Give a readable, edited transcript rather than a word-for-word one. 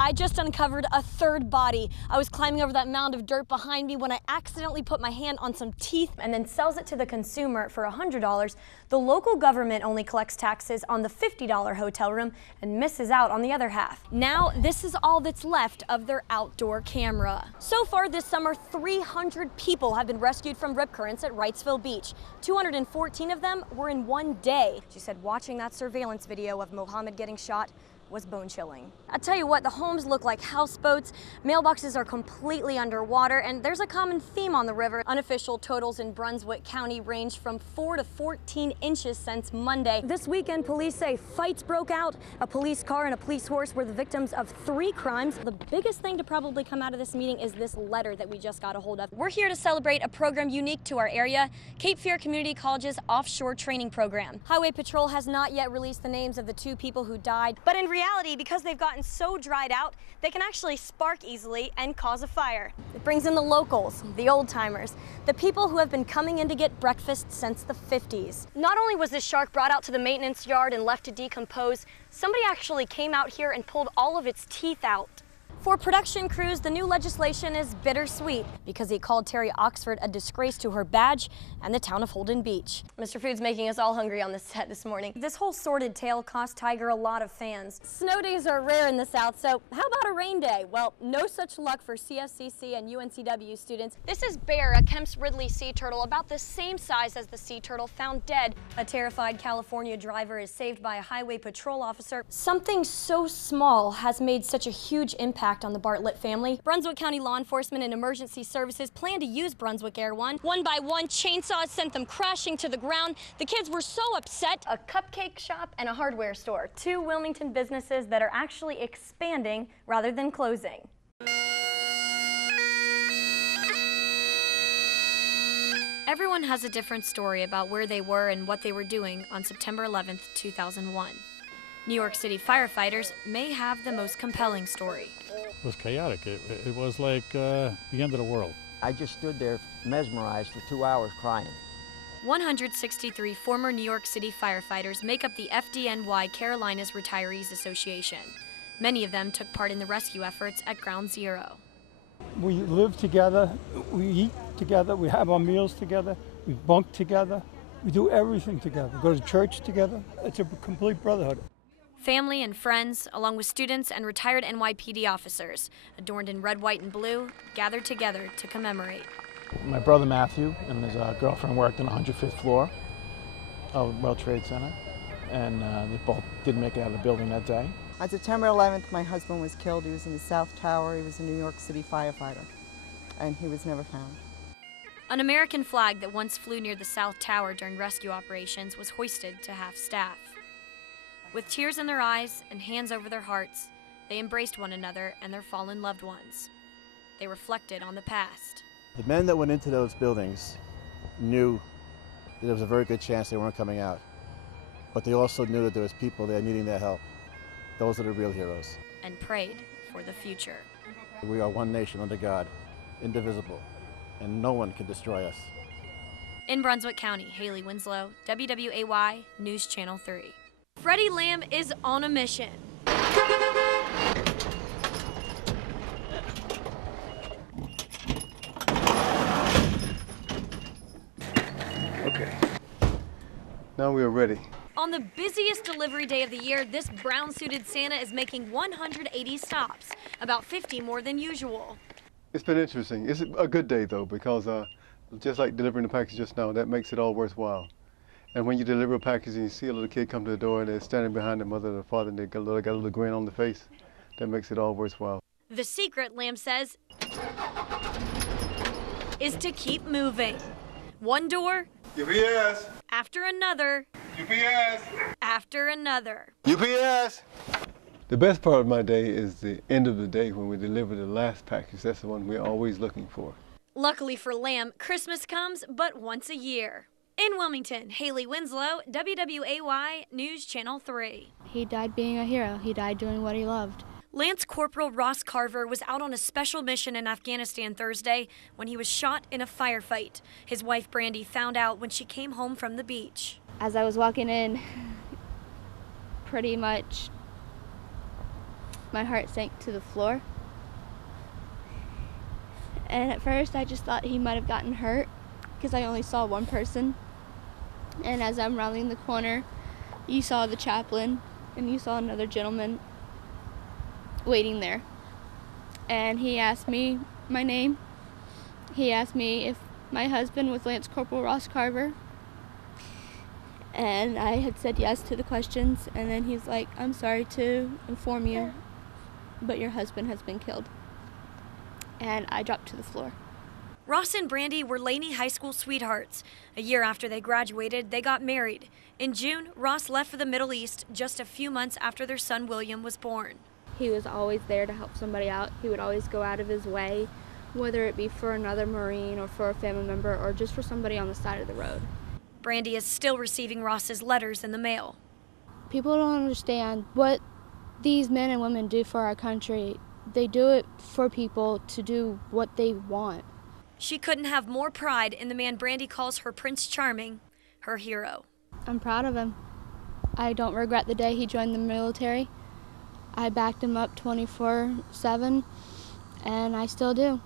I just uncovered a third body. I was climbing over that mound of dirt behind me when I accidentally put my hand on some teeth and then sells it to the consumer for $100. The local government only collects taxes on the $50 hotel room and misses out on the other half. Now, this is all that's left of their outdoor camera. So far this summer, 300 people have been rescued from rip currents at Wrightsville Beach. 214 of them were in one day. She said watching that surveillance video of Mohammed getting shot was bone-chilling. I tell you what, the homes look like houseboats, mailboxes are completely underwater, and there's a common theme on the river. Unofficial totals in Brunswick County range from 4 to 14 inches since Monday. This weekend, police say fights broke out. A police car and a police horse were the victims of 3 crimes. The biggest thing to probably come out of this meeting is this letter that we just got a hold of. We're here to celebrate a program unique to our area, Cape Fear Community College's offshore training program. Highway Patrol has not yet released the names of the 2 people who died, but in reality, because they've gotten so dried out, they can actually spark easily and cause a fire. It brings in the locals, the old timers, the people who have been coming in to get breakfast since the 50s. Not only was this shark brought out to the maintenance yard and left to decompose, somebody actually came out here and pulled all of its teeth out. For production crews, the new legislation is bittersweet because he called Terry Oxford a disgrace to her badge and the town of Holden Beach. Mr. Food's making us all hungry on this set this morning. This whole sordid tale cost Tiger a lot of fans. Snow days are rare in the South, so how about a rain day? Well, no such luck for CFCC and UNCW students. This is Bear, a Kemp's Ridley sea turtle, about the same size as the sea turtle found dead. A terrified California driver is saved by a highway patrol officer. Something so small has made such a huge impact on the Bartlett family. Brunswick County Law Enforcement and Emergency Services plan to use Brunswick Air One. One by one, chainsaws sent them crashing to the ground. The kids were so upset. A cupcake shop and a hardware store, 2 Wilmington businesses that are actually expanding rather than closing. Everyone has a different story about where they were and what they were doing on September 11th, 2001. New York City firefighters may have the most compelling story. It was chaotic. It was like the end of the world. I just stood there mesmerized for 2 hours crying. 163 former New York City firefighters make up the FDNY Carolinas Retirees Association. Many of them took part in the rescue efforts at Ground Zero. We live together, we eat together, we have our meals together, we bunk together, we do everything together. We go to church together. It's a complete brotherhood. Family and friends, along with students and retired NYPD officers, adorned in red, white, and blue, gathered together to commemorate. My brother Matthew and his girlfriend worked on the 105th floor of World Trade Center, and they both didn't make it out of the building that day. On September 11th, my husband was killed. He was in the South Tower. He was a New York City firefighter, and he was never found. An American flag that once flew near the South Tower during rescue operations was hoisted to half staff. With tears in their eyes and hands over their hearts, they embraced one another and their fallen loved ones. They reflected on the past. The men that went into those buildings knew that there was a very good chance they weren't coming out. But they also knew that there was people there needing their help. Those are the real heroes. And prayed for the future. We are one nation under God, indivisible, and no one can destroy us. In Brunswick County, Hailey Winslow, WWAY News Channel 3. Freddie Lamb is on a mission. Okay. Now we are ready. On the busiest delivery day of the year, this brown-suited Santa is making 180 stops, about 50 more than usual. It's been interesting. It's a good day, though, because just like delivering the package just now, that makes it all worthwhile. And when you deliver a package and you see a little kid come to the door and they're standing behind the mother or the father and they got a little grin on the face, that makes it all worthwhile. The secret, Lamb says, is to keep moving. One door UPS! After another. UPS! After another. UPS! The best part of my day is the end of the day when we deliver the last package. That's the one we're always looking for. Luckily for Lamb, Christmas comes but once a year. In Wilmington, Hailey Winslow, WWAY News Channel 3. He died being a hero. He died doing what he loved. Lance Corporal Ross Carver was out on a special mission in Afghanistan Thursday when he was shot in a firefight. His wife Brandy found out when she came home from the beach. As I was walking in, pretty much my heart sank to the floor. And at first I just thought he might have gotten hurt because I only saw one person. And as I'm rounding the corner, you saw the chaplain and you saw another gentleman waiting there. And he asked me my name. He asked me if my husband was Lance Corporal Ross Carver. And I had said yes to the questions, and then he's like, "I'm sorry to inform you, but your husband has been killed." And I dropped to the floor. Ross and Brandy were Laney High School sweethearts. A year after they graduated, they got married. In June, Ross left for the Middle East just a few months after their son William was born. He was always there to help somebody out. He would always go out of his way, whether it be for another Marine or for a family member or just for somebody on the side of the road. Brandy is still receiving Ross's letters in the mail. People don't understand what these men and women do for our country. They do it for people to do what they want. She couldn't have more pride in the man Brandy calls her Prince Charming, her hero. I'm proud of him. I don't regret the day he joined the military. I backed him up 24/7, and I still do.